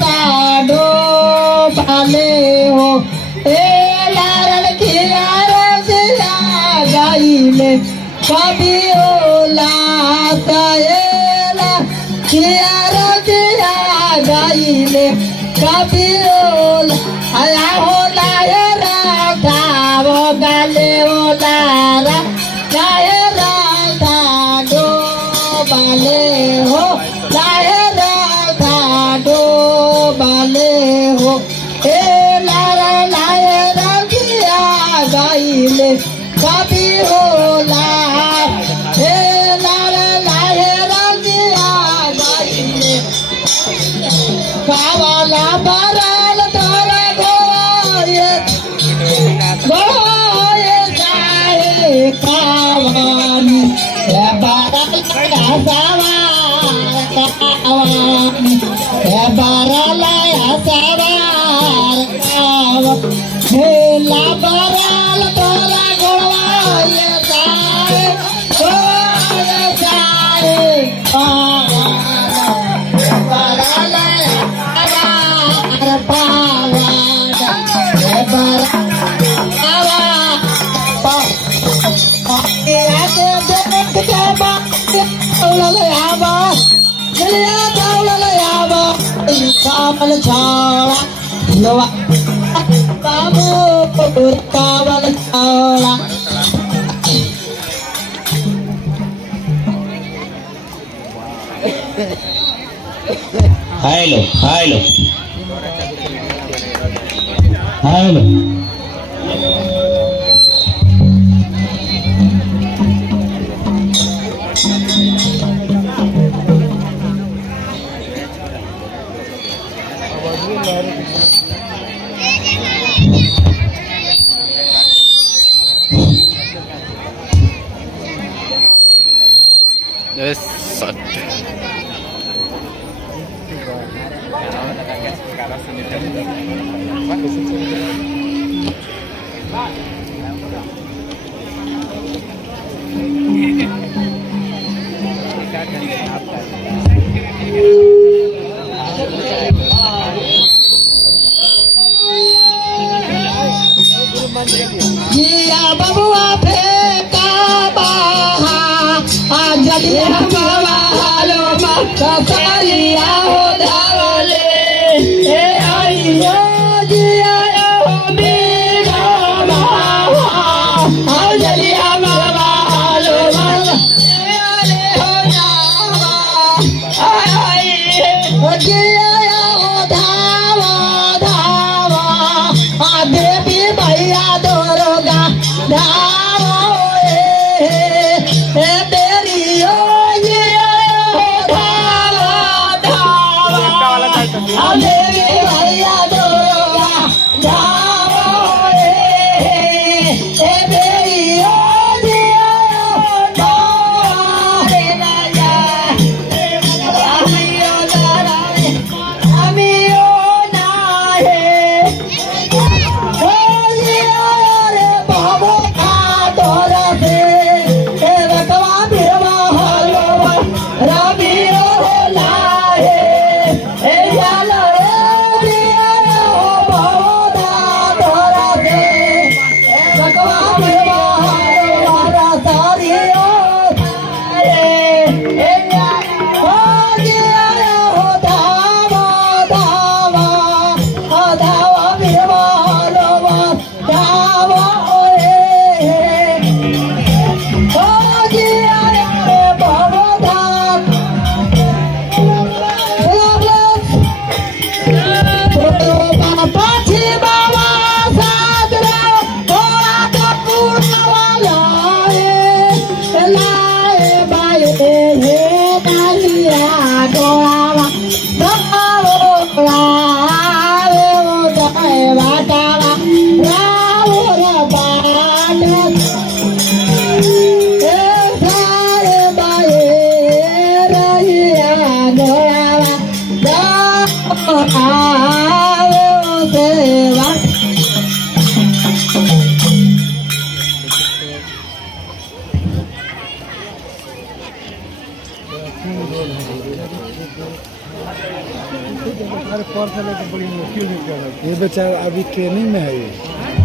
डाडो पाले हो लारन किया रसिया गाइले कभी ओला किया रसिया गाइले कभी ओला आया होला राधावो गाले ओलारा गाए राधा डो बाले हो गाए राधा डो बाले हो ए लारा लाए रंगिया गाइले कभी होला ए लारा लाए रंगिया गाइले कावाला बराल तारा गोये जाए कावानी बराल सवार कावानी बराल सवार कावा बराल तारा गोये जाए बराल कावल छावा लोवा बाबू कावल छावा हेलो हेलो हेलो जिया बबुआ फेंका बाहा जलिया बाबा लो मक्का हो धावले ए आइयो जिया हो मेरा बाहा जलिया बाबा लो मक्का हो जावा आई जिया हो धावा धावा देवी भैया दुर्गा धावो तेरी हो धावा धावा देवी भैया दुर्गा धावो तेरी हो ये बेचारा अभी ट्रेनिंग में है ये।